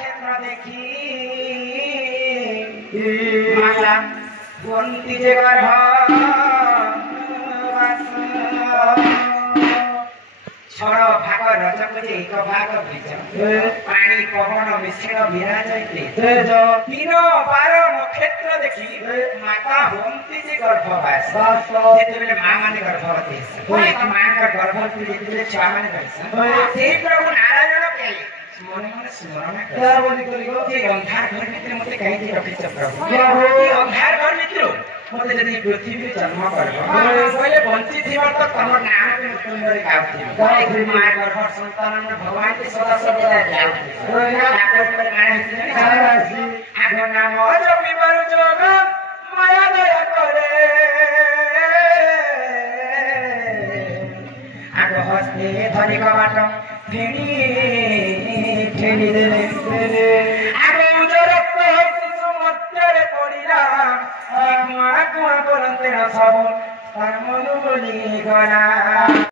নক্ষত্র দেখি মাতা বন্তি যে গর্ভ ছড় ভাগ রজক যে এক ভাগ বীজ পানি পবন মিশ্রিত বিরাজ তীর বার নক্ষত্র দেখি মাতা বন্তি যে গর্ভবাস যেতবে মা মানে গর্ভবতী মাঙ্কর গর্ভবতী যেতবে ছুয়া মানে সেই প্রভু নারায়ণ কে মনে মনে স্মরণ যে ଅନ୍ଧାର ଘର ଭିତରେ ମତେ କାହିଁକି ରଖିଛ ପ୍ରଭୁ ଏ ଅନ୍ଧାର ଘର ଭିତରୁ ମତେ ଯଦି ପୃଥିବୀ ଜନ୍ମ କରିବ କହିଲେ ବଞ୍ଚିଥିବ ତ ତମ ନାଁ ମୃତ୍ୟୁଞ୍ଜୟ ଗାଉଥିବି ମା ଗର୍ଭ ସନ୍ତାନ ଭଗବାନ ସଦା ସର୍ବଦା ଯାଉଥିବି ଆଗ ନାମ ଜପିବାରୁ ଯୋଗ ମାୟା ଦୟା କରେ ଆଗ ହସ୍ତେ ଧରି କବାଟ ଠେଣି ঠেলি দেবে আগে উজর শিশু মধ্যে পড়িলা কুয়া কুয়া করতে সব তার মনু বলি গলা